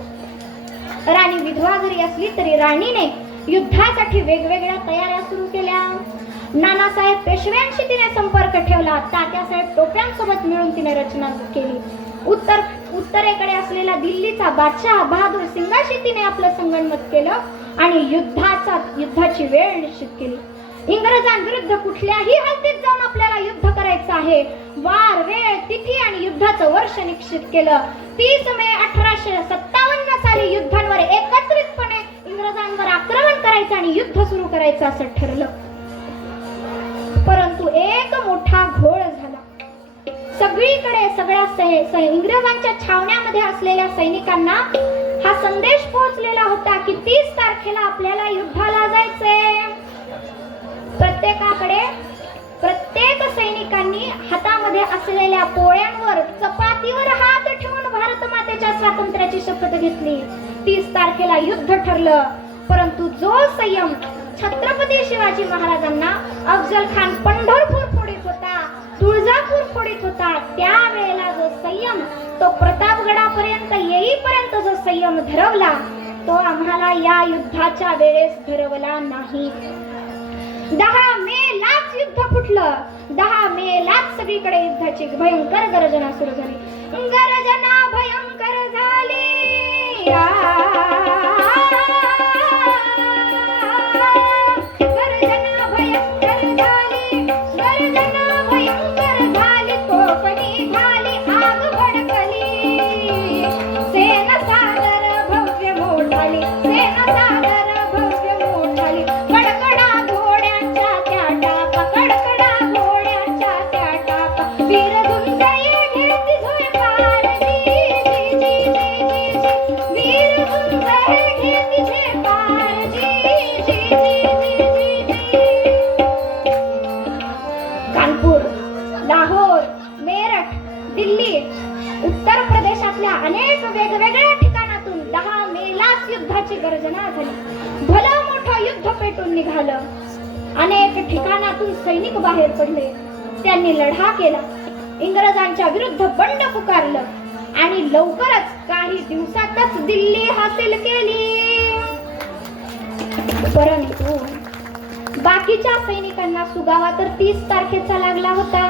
राणी विधवा जरी असली तरी राणीने युद्धासाठी वेगवेगळ्या तयाऱ्या सुरू केल्या. नानासाहेब पेशव्यांशी तिने संपर्क ठेवला. तात्यासाहेब टोप्यांसोबत मिळून तिने रचना केली. उत्तरेकडे असलेला दिल्लीचा बादशाह बहादूर सिंगाशी तिने आपलं संगनमत केलं आणि युद्धाची वेळ निश्चित केली. इंग्रजांविरुद्ध कुठल्याही हालतीत जाऊन आपल्याला युद्ध करायचं आहे. वार, वेळ, तिथी आणि युद्धाचं वर्ष निश्चित केलं. 30 मे 1857 साली युद्धांवर एकत्रितपणे इंग्रजांवर आक्रमण करायचं आणि युद्ध सुरू करायचं असं ठरलं. परंतु एक मोठा घोळ झाला. सगळीकडे सगळ्या इंग्रजांच्या छावण्यामध्ये असलेल्या सैनिकांना हा संदेश पोहोचलेला होता की 30 तारखेला आपल्याला युद्धाला जायचंय. प्रत्येक सैनिकांनी हातामध्ये असलेल्या पोळ्यांवर, चपातीवर हात ठेवून भारत मातेच्या स्वातंत्र्याची शपथ घेतली. 30 तारखेला युद्ध ठरलं. परंतु जो संयम छत्रपती शिवाजी महाराजांना अफजल खान पंढरपूर फोडीत होता, तुळजापूर फोडीत होता, त्यावेळेला जो संयम, तो प्रतापगडापर्यंत येईपर्यंत जो संयम धरवला, तो आम्हाला या युद्धाच्या वेळेस धरवला नाही. 10 मे लाच युद्ध फुटलं. 10 मे लाच सगळीकडे युद्धाची भयंकर गर्जना सुरू झाली. गर्जना भयंकर झाली. कानपूर, लाहोर, मेरठ, दिल्ली, उत्तर प्रदेशातल्या अनेक वेगवेगळ्या ठिकाणातून 10 मेलाच युद्धाची गर्जना झाली. भलं मोठं युद्ध पेटून निघालं. अनेक ठिकाणातून सैनिक बाहेर पडले. त्यांनी लढा केला, इंग्रजांच्या विरुद्ध बंड पुकारलं आणि लवकरच काही दिवसातच दिल्ली हासिल केली. परंतु बाकीच्या सैनिकांना सुगावा तर 30 तारखेचा लागला होता.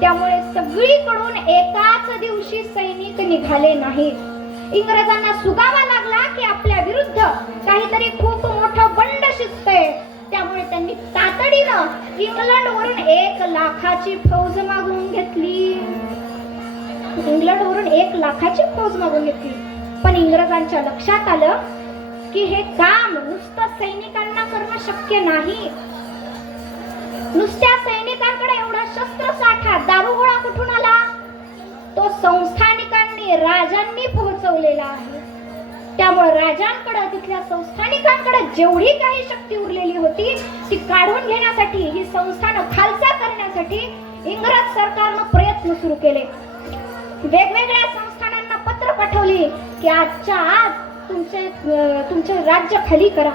त्यामुळे सगळीकडून एकाच दिवशी सैनिक निघाले नाहीत. इंग्रजांना सुगावा लागला की आपल्या विरुद्ध काहीतरी खूप मोठं बंड शिजतंय. त्यामुळे त्यांनी तातडीनं इंग्लंडवरून 1 लाखाची फौज मागवून घेतली. इंग्लंडवरून 1 लाखाची फौज मागवून घेतली. पण इंग्रजांच्या लक्षात आलं की हे काम नुसतं सैनिकांना करणं शक्य नाही. नुसत्या सैनिकांकडे एवढा शस्त्रसाठा, दारुगोळा कुठून आला? तो संस्थानिकांनी, राजांनी पोहोचवलेला आहे. त्यामुळे राजांकडे, तिथल्या संस्थानिकांकडे जेवढी काही शक्ती उरलेली होती ती काढून घेण्यासाठी, ही संस्थानं खालसा करण्यासाठी इंग्रज सरकारनं प्रयत्न सुरू केले. वेगवेगळ्या संस्थानांना पत्र पाठवली की आजच्या आज तुमचे राज्य खाली करा.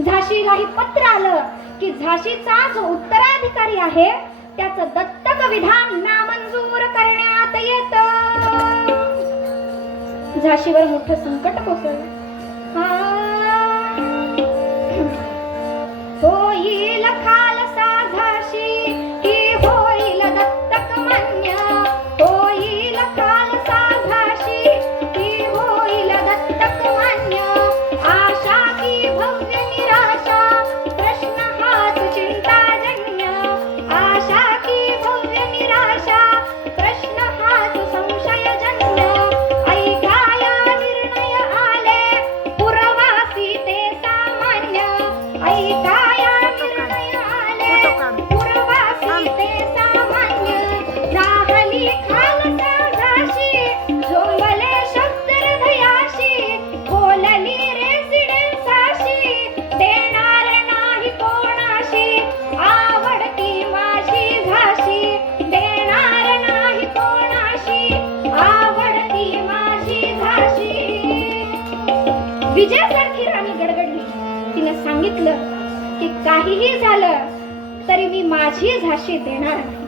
झाशीलाही पत्र आलं की झाशीचा जो उत्तराधिकारी आहे त्याचं दत्तक विधान नामंजूर करण्यात येतं. झाशीवर मोठं संकट कोसळलं. होईल खालसा झाशी की होईल दत्तक मान्य. होईल खालसा झाशी की होईल दत्तक मान्य. आशा की भव्य निराशा, प्रश्न हाच चिंताजन्य. आशा की भव्य निराशा, प्रश्न हाच संशयजन्य. ऐकाया निर्णय आले पुरवासी ते सामान्य. ऐकाया निर्णय आले पुरवासी ते सामान्य. राहली खालसा झाशी, झोंबले शब्द हृदयाशी. बोलली रेसिडेन्साशी, देणार नाही कोणाशी. आवडती माझी झाशी, देणार नाही कोणाशी. आवडती माझी झाशी. विजयासारखी राणी गडगडली. तिनं सांगितलं की काहीही झालं तरी मी माझी झाशी देणार नाही.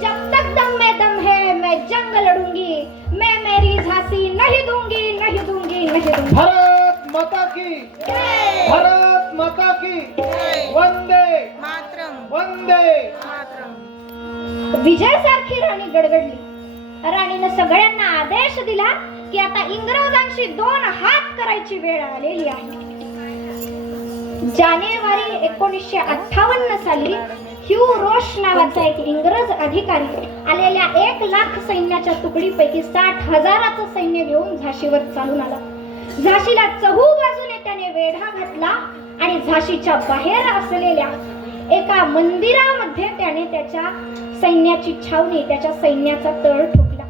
जब तक दम में दम है मैं जंग लड़ूंगी. मैं मेरी झांसी नहीं दूंगी, नहीं दूंगी, नहीं दूंगी. भारत माता की, भारत माता की. वंदे मातरम, वंदे मातरम. विजयासारखी राणी गडगडली. राणीनं सगळ्यांना आदेश दिला की आता इंग्रजांशी 2 हात करायची वेळ आलेली आहे. जानेवारी 1958 साली ह्यू रोश नावाचा एक इंग्रज अधिकारी आलेल्या 1 लाख सैन्याच्या तुकडीपैकी 60,000चं सैन्य घेऊन झाशीवर चालून आला. झाशीला चहूबाजूने त्याने वेढा घातला आणि झाशीच्या बाहेर असलेल्या एका मंदिरामध्ये त्याने त्याच्या सैन्याची छावणी, त्याच्या सैन्याचा तळ ठोकला.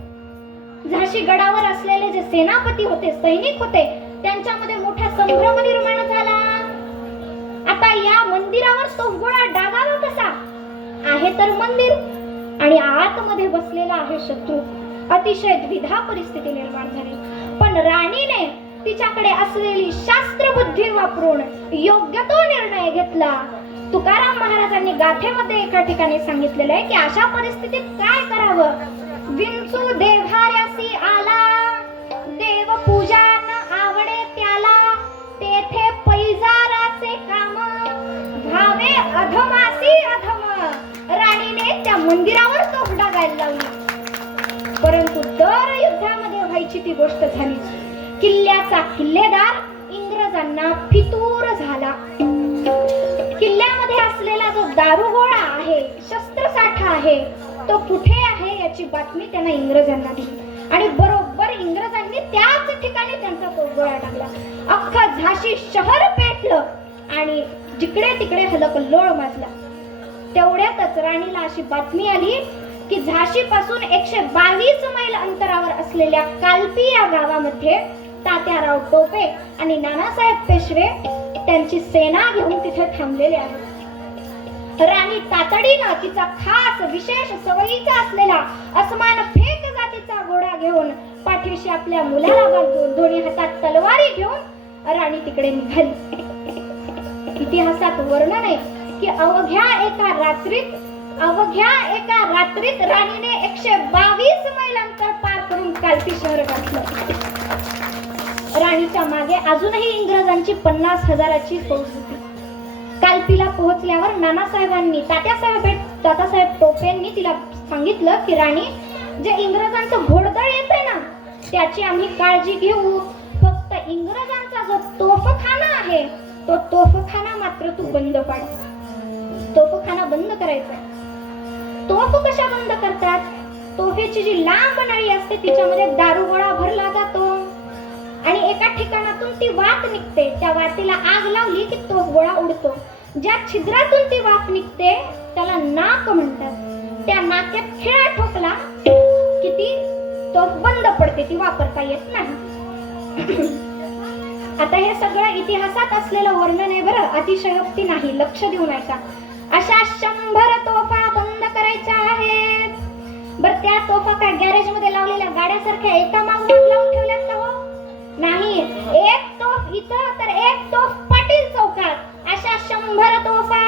झाशी गडावर असलेले जे सेनापती होते, सैनिक होते, त्यांच्यामध्ये मोठा संभ्रम निर्माण झाला. आता या मंदिरावर तो गोळा डागावा कसा? आहे तर मंदिर आणि आतमध्ये बसलेला आहे शत्रू. अतिशय द्विधा परिस्थिती निर्माण झाली. पण राणीने तिच्याकडे असलेली शास्त्रबुद्धी वापरून योग्य तो निर्णय घेतला. तुकाराम महाराजांनी गाथेमध्ये एका ठिकाणी सांगितलेलं आहे की अशा परिस्थितीत काय करावं. विंचू देव्हाऱ्यासी आला, देव पूजा न आवडे त्याला. तेथे पैजाराचे काम, भावे अधमासी अधम. राणीने त्या मंदिरावर तोफ डागायला लावली. परंतु दर युद्धामध्ये व्हायची ती गोष्ट झाली. किल्ल्याचा किल्लेदार इंग्रजांना फितूर झाला. किल्ल्यामध्ये असलेला जो दारुगोळा आहे, शस्त्रसाठा आहे, तो कुठे आहे याची बातमी त्यांना इंग्रजांना दिली आणि बरोबर इंग्रजांनी त्याच ठिकाणी त्यांचा तो गोळा टाकला. अख्खं झाशी शहर पेटलं आणि जिकडे तिकडे हलकल्लोळ माजला. तेवढ्यातच राणीला अशी बातमी आली की झाशी पासून 122 मैल अंतरावर असलेल्या कालपी या गावामध्ये तात्याराव टोपे आणि नानासाहेब पेशवे त्यांची सेना घेऊन तिथे थांबलेले आहेत. राणी तातडीनं तिचा खास विशेष सवयीचा असलेला अस्मान फेक जातीचा घोडा घेऊन पाठीशी आपल्या मुलाला बांधून दोन्ही हातात तलवारी घेऊन राणी तिकडे निघाली. इतिहासात वर्णन आहे की अवघ्या एका रात्रीत राणीने 122 मैल अंतर पार करून कालपी शहर गाठलं. राणीच्या मागे अजूनही इंग्रजांची 50,000ची फौज होती. कालपीला पोहोचल्यावर नानासाहेबांनी तात्यासाहेब टोपेंनी तिला सांगितलं की राणी, जे इंग्रजांचं घोडदळ येतंय ना त्याची आम्ही काळजी घेऊ, फक्त इंग्रजांचा जो तोफखाना आहे तो तोफखाना मात्र तू बंद पाड. तोफखाना बंद करायचा. तोफ कशा बंद करतात? तोफेची जी लांब नळी असते तिच्यामध्ये दारुगोळा भरला जातो आणि एका ठिकाणातून ती वात निघते. त्या वातीला आग लावली की तोफ गोळा उडतो. ज्या छिद्रातून ती वात निघते त्याला नाक म्हणतात. त्या नाक्यात खिळा ठोकला की ती तोफ बंद पडते, ती वापरता येत नाही. आता हे सगळं इतिहासात असलेलं वर्णन आहे बरं, अतिशयोक्ती नाही. लक्ष देऊन ऐका. अशा 100 तोफा बंद करायच्या आहेत. बरं, त्या तोफा काय गॅरेज मध्ये लावलेल्या गाड्यासारख्या एका मागून लावून ठेवल्यात का हो? नाही. एक तोफ इथं तर एक तोफ पाटील चौकात. अशा 100 तोफा.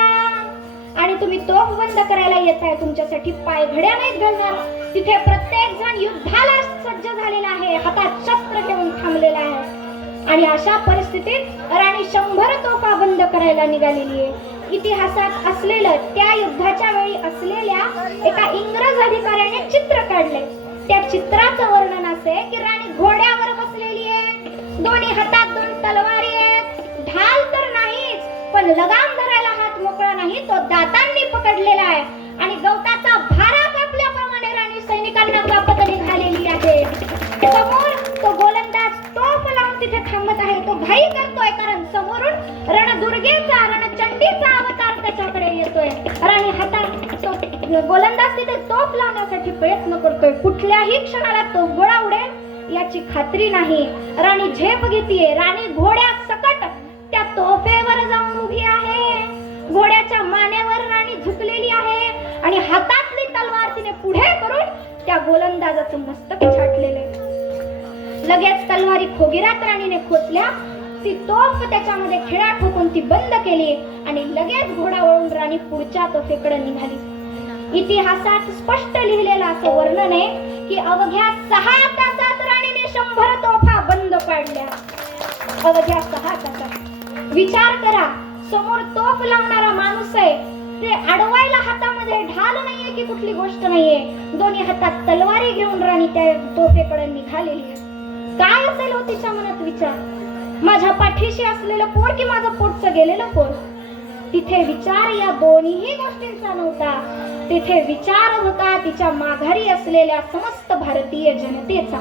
आणि तुम्ही तोफ बंद करायला येताय, तुमच्यासाठी पायघड्या नाहीत घालणार. तिथे प्रत्येक जण युद्धाला सज्ज झालेला आहे, हातात शस्त्र घेऊन थांबलेला आहे. आणि अशा परिस्थितीत राणी 100 तोफा बंद करायला निघालेली आहे. इतिहासात असलेलं त्या युद्धाच्या वेळी असलेल्या एका इंग्रज अधिकाऱ्याने चित्र काढले. त्या चित्राचं वर्णन असे की राणी घोड्यावर बसलेली आहे, दोन्ही हातात 2 तलवारी आहेत, ढाल तर नाहीच पण लगाम धरायला हात मोकळा नाही, तो दातांनी पकडलेला आहे आणि गवताचा भारा कापल्याप्रमाणे राणी सैनिकांना कापत निघालेली आहे. समोर तो गोलंदाज तोफ लावून तिथे थांबत आहे. तो घाई करतोय कारण समोरून रणदुर्गेचा रणचंडीचा अवतार त्याच्याकडे येतोय. राणी हातात तो गोलंदाज तिथे तोफ लावण्यासाठी प्रयत्न करतोय. कुठल्याही क्षणाला तो गोळा उडेल याची खात्री नाही. राणी झेप घेतीये. राणी घोड्या सकट त्या तोफेवर जाऊन उभी आहे. घोड्याच्या मानेवर राणी झुकलेली आहे आणि हातातली तलवार तिने पुढे करून त्या गोलंदाजाचं मस्तक छाटलेलं आहे. लगेच तलवारी खोगीरात राणीने खोचल्या. ती तोफ त्याच्यामध्ये खिळा ठोकून ती बंद केली आणि लगेच घोडा वळून राणी पुढच्या तोफेकडे निघाली. इतिहासात स्पष्ट लिहिलेलं असं वर्णन आहे की अवघ्या 6 तासात राणीने 100 तोफा बंद पाडल्या. अवघ्या 6 तासात. विचार करा, समोर तोफ लावणारा माणूस आहे, ते अडवायला हातामध्ये ढाल नाहीये की कुठली गोष्ट नाहीये, दोन्ही हातात तलवारी घेऊन राणी त्या तोफेकडे निघालेली आहे. काय असेल हो तिच्या मनात विचार? माझ्या पाठीशी असलेलं पोर की माझं पोटचं गेलेलं पोर? तिथे विचार या दोन्ही गोष्टींचा नव्हता. तिथे विचार होता तिच्या माघारी असलेल्या समस्त भारतीय जनतेचा.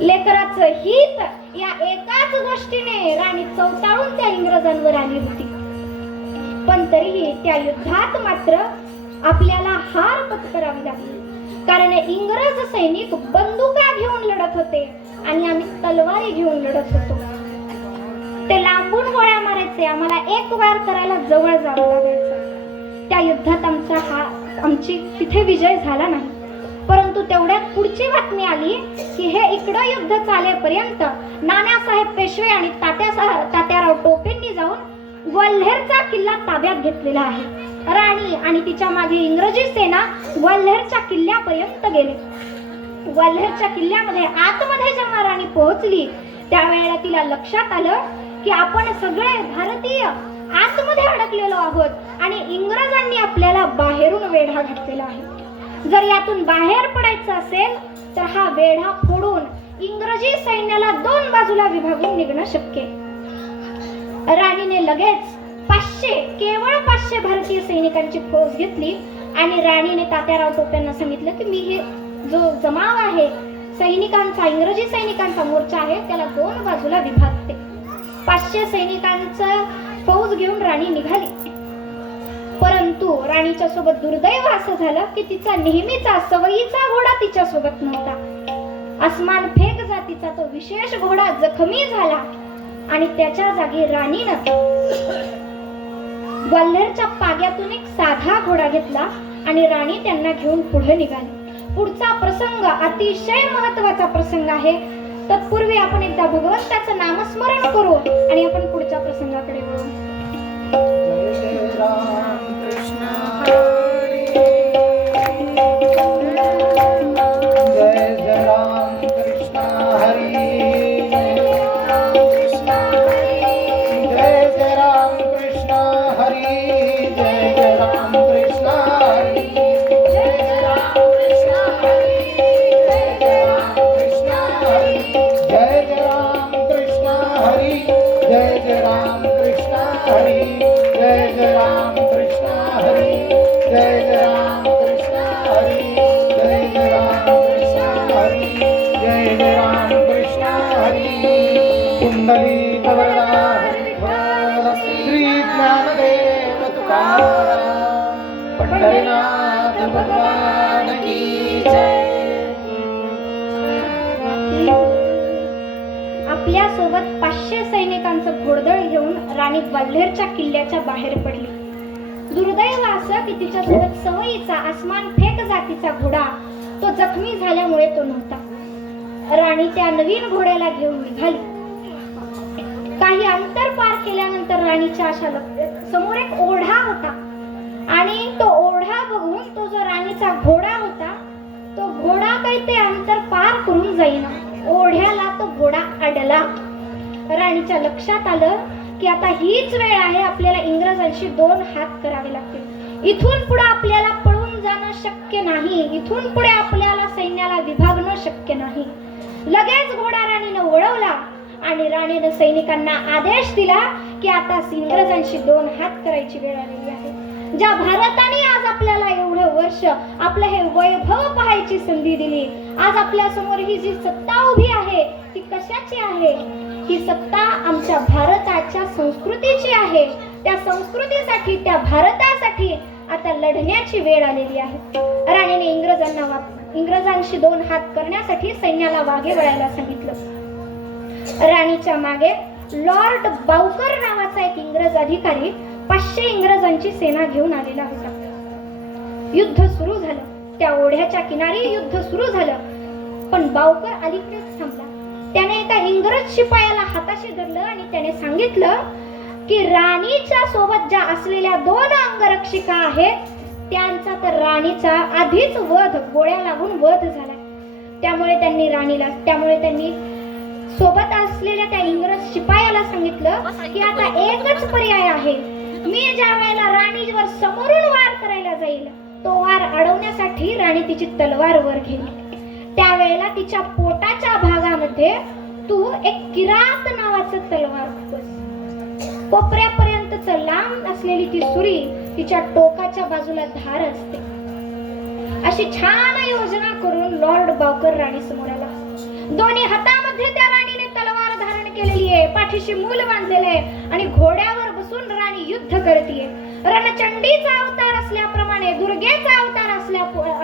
लेकराचं हित या एकाच गोष्टीने राणी चौताळून त्या इंग्रजांवर आली होती. पण तरीही त्या युद्धात मात्र आपल्याला हार पत्करावी लागली. कारण इंग्रज सैनिक बंदुका घेऊन लढत होते आणि आम्ही तलवारी घेऊन लढत होतो. ते लांबून गोळ्या मारायचे, आम्हाला एक वार करायला जवळ जावं लागायचं. त्या युद्धात आमची तिथे विजय झाला नाही. परंतु तेवढ्यात पुढची बातमी आली की हे इकडं युद्ध चालेपर्यंत नानासाहेब पेशवे आणि तात्याराव टोपेंनी जाऊन ग्वाल्हेरचा किल्ला ताब्यात घेतलेला आहे. राणी आणि तिच्या मागे इंग्रजी सेना ग्वाल्हेरच्या किल्ल्यापर्यंत गेले. ग्वाल्हेरच्या किल्ल्यामध्ये आतमध्ये जेव्हा राणी पोहोचली त्यावेळेला तिला लक्षात आलं की आपण सगळे भारतीय आतमध्ये अडकलेलो आहोत आणि इंग्रजांनी आपल्याला बाहेरून वेढा घातलेला आहे. जर यातून बाहेर पडायचं असेल तर हा वेढा फोडून इंग्रजी सैन्याला 2 बाजूला विभागून निघणं शक्य आहे. राणीने लगेच 500 केवळ 500 भारतीय सैनिकांची फौज घेतली आणि राणीने तात्याराव टोपेंना सांगितलं की मी हे जो जमाव आहे सैनिकांचा, इंग्रजी सैनिकांचा मोर्चा आहे, त्याला 2 बाजूला विभागते. 500 सैनिकांचं फौज घेऊन राणी निघाली. परंतु राणीच्या सोबत दुर्दैव असं झालं की तिचा नेहमीचा सवयीचा घोडा तिच्या सोबत नव्हता. अस्मान फेक जातीचा तो विशेष घोडा जखमी झाला आणि त्याच्या जागी राणीनं ग्वाल्हेरच्या पाग्यातून एक साधा घोडा घेतला आणि राणी त्यांना घेऊन पुढे निघाली. पुढचा प्रसंग अतिशय महत्वाचा प्रसंग आहे. तत्पूर्वी आपण एकदा भगवंताचं नामस्मरण करू आणि आपण पुढच्या प्रसंगाकडे वळू. जय जय राम कृष्ण जय जय राम कृष्ण हरी. जय जय राम कृष्ण हरी. जय जय राम कृष्ण हरी. जय जय राम कृष्ण हरी. जय जय राम कृष्ण हरी. जय जय राम कृष्ण हरी. जय जय राम कृष्ण हरी. जय जय राम कृष्ण हरी. जय जय राम कृष्ण हरी. जय जय राम कृष्ण हरी. जय जय राम कृष्ण हरी. कुंडलिक वरदा हरिद्वार श्री ज्ञानदेव तुकाराम पंढरीनाथ भगवान की जय. आपल्या सोबत 500 सैनिकांचं घोडदळ घेऊन राणी ग्वाल्हेरच्या किल्ल्याच्या बाहेर पडली. दुर्दैव असं की तिच्या सोबत सवयीचा अस्मान फेक जातीचा घोडा तो जखमी झाल्यामुळे तो नव्हता. राणी त्या नवीन घोड्याला घेऊन निघाली. काही अंतर पार केल्यानंतर राणीच्या अशा समोर एक ओढा होता आणि तो ओढा बघून तो जो राणीचा घोडा होता तो घोडा काही ते अंतर पार करून जाईना. ओढ्याला तो घोडा अडला. राणीच्या लक्षात आलं की आता हीच वेळ आहे, आपल्याला इंग्रजांशी 2 हात करावे लागतील. इथून पुढे आपल्याला पळून जाणं शक्य नाही. इथून पुढे आपल्याला सैन्याला विभागणं शक्य नाही. लगेच घोडा राणीनं वळवला आणि राणीनं सैनिकांना आदेश दिला की आता इंग्रजांशी 2 हात करायची वेळ आलेली आहे. ज्या भारताने आज आपल्याला एवढं वर्ष आपलं हे वैभव पाहायची संधी दिली, आज आपल्या समोर ही जी सत्ता उभी आहे ती कशाची आहे? ही सत्ता आमच्या भारताच्या संस्कृतीची आहे. त्या संस्कृतीसाठी, त्या भारतासाठी आता लढण्याची वेळ आलेली आहे. राणीने इंग्रजांशी 2 हात करण्यासाठी सैन्याला मागे वळायला सांगितलं. राणीच्या मागे लॉर्ड बाउकर नावाचा एक इंग्रज अधिकारी 500 इंग्रजांची सेना घेऊन आलेला होता. युद्ध सुरू झालं. त्या ओढ्याच्या किनारी युद्ध सुरू झालं. पण बाउकर अलीकडेच थांबला. त्याने एका इंग्रज शिपायाला हाताशी धरलं आणि त्याने सांगितलं की राणीच्या सोबत ज्या असलेल्या 2 अंगरक्षिका आहेत त्यांचा तर राणीचा आधीच गोळ्या लागून वध झाला. त्यामुळे त्यांनी सोबत असलेल्या त्या इंग्रज शिपायाला सांगितलं की आता एकच पर्याय आहे. मी ज्या वेळेला राणीवर समोरून वार करायला जाईल तो वार अडवण्यासाठी राणी तिची तलवार वर घेईल. त्यावेळेला तिच्या पोटाच्या भागामध्ये तू एक किरात नावाचं तलवार बस. कोपऱ्यापर्यंत लांब असलेली ती सुरी तिच्या टोकाच्या बाजूला धार असते. अशी छान योजना करून लॉर्ड बाउकर राणी समोर आला. दोन्ही हातामध्ये त्या राणीने तलवार धारण केलेली आहे. पाठीशी मूल बांधलेले आहे आणि घोड्यावर बसून राणी युद्ध करतीये. रणचंडीचा अवतार असल्याप्रमाणे, दुर्गेचा अवतार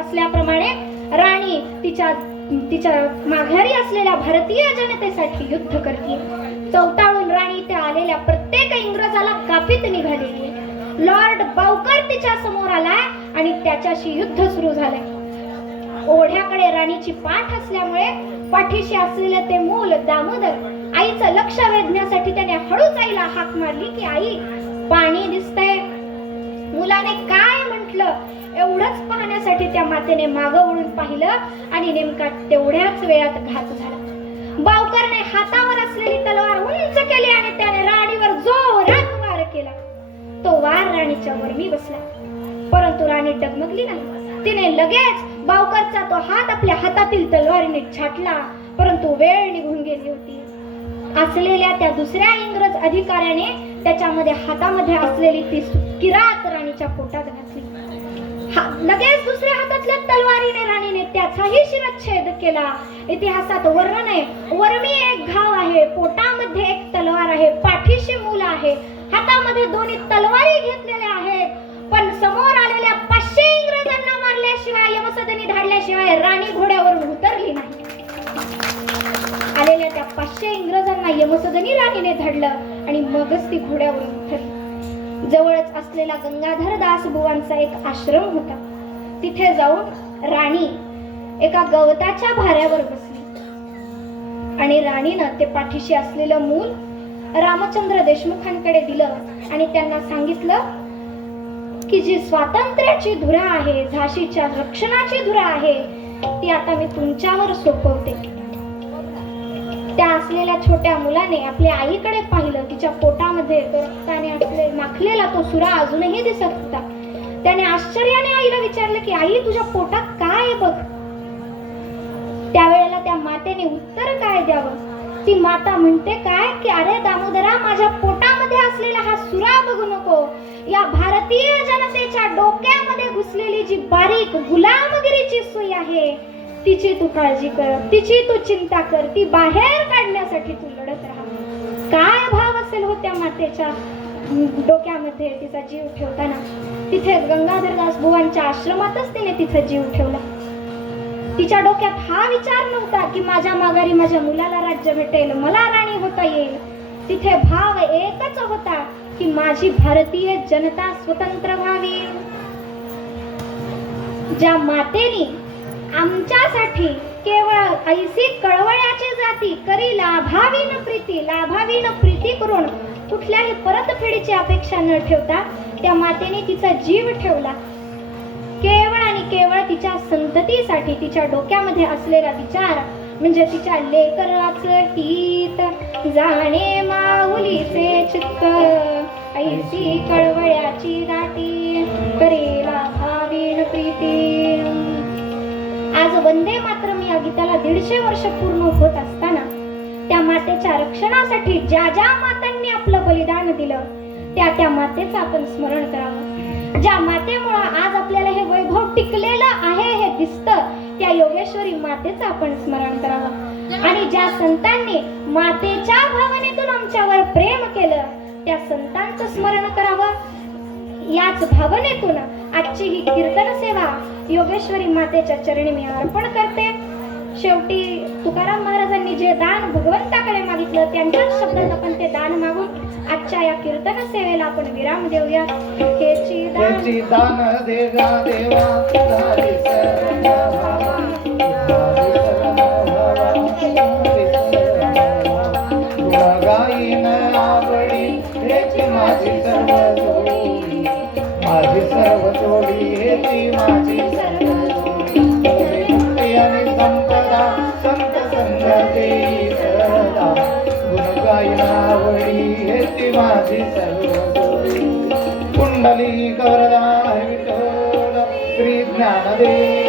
असल्याप्रमाणे राणी तिच्या माघारी असलेल्या भारतीय जनतेसाठी युद्ध करतीये. चौताळून राणी त्या आलेल्या प्रत्येक इंग्रजाला कापीत निघालेली आहे. लॉर्ड बाउकर तिच्या समोर आलाय आणि त्याच्याशी युद्ध सुरू झालंय. ओढ्याकडे राणीची पाठ असल्यामुळे पाठीशी असलेले ते मूल दामोदर आईचं लक्ष वेधण्यासाठी त्याने हळूच आईला हाक मारली की आई पाणी दिसतंय. मुलाने काय म्हटलं एवढंच पाहण्यासाठी त्या मातेने मागं वळून पाहिलं आणि नेमका तेवढ्याच वेळात घात झाला. बाउकरने हातावर असलेली तलवार उंच केली आणि त्याने राणीवर जोरात वार केला. तो वार राणीच्या वर्मी बसला. परंतु राणी डगमगली नाही. तिने लगेच बाउकरचा तो हात आपल्या हातातील तलवारीने छाटला. परंतु वेळ निघून गेली होती. असलेल्या त्या दुसऱ्या इंग्रज अधिकाऱ्याने त्याच्यामध्ये हातामध्ये असलेली ती किरात राणीच्या पोटात घातली. लगेच दुसऱ्या हातातल्या तलवारीने राणीने त्याचाही शिरच्छेद केला. इतिहासात वर्णन आहे, वर्मी एक घाव आहे, पोटामध्ये एक तलवार आहे, पाठीशी मूल आहे हातामध्ये दोन्ही तलवारी घेतलेल्या आहेत, पण समोर आलेल्या 500 इंग्रजांना मारल्याशिवाय, यमसदनी धाडल्याशिवाय राणी घोड्यावरून उतरली नाही. आलेल्या त्या 500 इंग्रजांना यमसदनी राणीने धाडलं आणि मगच ती घोड्यावरून उतरली. जवळच असलेला गंगाधर दास बुवांचा एक आश्रम होता. तिथे जाऊन राणी एका गवताच्या भाऱ्यावर बसली आणि राणीनं ते पाठीशी असलेलं मूल रामचंद्र देशमुखांकडे दिलं आणि त्यांना सांगितलं की जी स्वातंत्र्याची धुरा आहे, झाशीच्या रक्षणाची धुरा आहे, ती आता मी तुमच्यावर सोपवते. त्या असलेल्या छोट्या मुलाने आपल्या आईकडे पाहिलं. तिच्या पोटामध्ये तो रक्ताने माखलेला तो सुरा अजूनही दिसत होता. त्याने आश्चर्याने आईला विचारलं की आई, तुझ्या पोटात काय आहे बघ. त्यावेळेला त्या मातेने उत्तर काय द्यावं. ती माता म्हणते काय की अरे दामोदरा, माझ्या पोटामध्ये असलेला हा सुरा बघू नको. या भारतीय जनतेच्या डोक्यामध्ये घुसलेली जी बारीक गुलामगिरीची सुई आहे, तिची तू काळजी कर, तिची तू चिंता कर, ती बाहेर काढण्यासाठी तू लढत राहा. काय भाव असेल हो त्या मातेच्या डोक्यामध्ये तिचा जीव ठेवताना. तिथे गंगाधरदास बुवांच्या आश्रमातच तिने तिचा जीव ठेवला. तिच्या डोक्यात हा विचार नव्हता की माझ्या माघारी माझ्या मुलाला राज्य भेटेल, मला राणी होता येईल. तिथे भाव एकच होता की माझी भारतीय जनता स्वतंत्र व्हावी. ज्या मातेने आमच्यासाठी केवळ ऐसी कळवळ्याची जाती करी लाभावीन प्रीती करून कुठल्याही परतफेडीची अपेक्षा न ठेवता त्या मातेने तिचा जीव ठेवला. केवळ आणि केवळ तिच्या संततीसाठी. तिच्या डोक्यामध्ये असलेला विचार म्हणजे तिच्या लेकराचं हित जाणे माऊलीचे चित्त, ऐसी कळवळ्याची दाटी करेला भावीन प्रीती. आज वंदे मातरम या गीताला 150 वर्ष पूर्ण होत असताना त्या मातेच्या रक्षणासाठी ज्या ज्या मातांनी आपलं बलिदान दिलं त्या मातेचं आपण स्मरण करावं. ज्या मातेमुळं आज आपल्याला हे वैभव टिकलेलं आहे हे दिसतं, त्या योगेश्वरी मातेचं आपण स्मरण करावं. आणि ज्या संतांनी मातेच्या भावनेतून आमच्यावर प्रेम केलं त्या संतांचं स्मरण करावं. याच भावनेतून आजची ही कीर्तन सेवा योगेश्वरी मातेच्या चरणी मी अर्पण करते. शेवटी तुकाराम महाराजांनी जे दान भगवंताकडे मागितलं त्यांच्याच शब्दात आपण ते दान मागून आजच्या या कीर्तन सेवेला आपण विराम देऊया. हेची दान देवा देवा झाली गाईन आवडी हेची माझी सर्व जोडी, माझी सर्व जोडी हेची माझी सर्व जोडी. आणि संपदा संत संगती सदा, गुण गाईन आवडी हेची माझी सर्व जोडी. कुंडली कवरदा विठ्ठल श्री ज्ञानदेव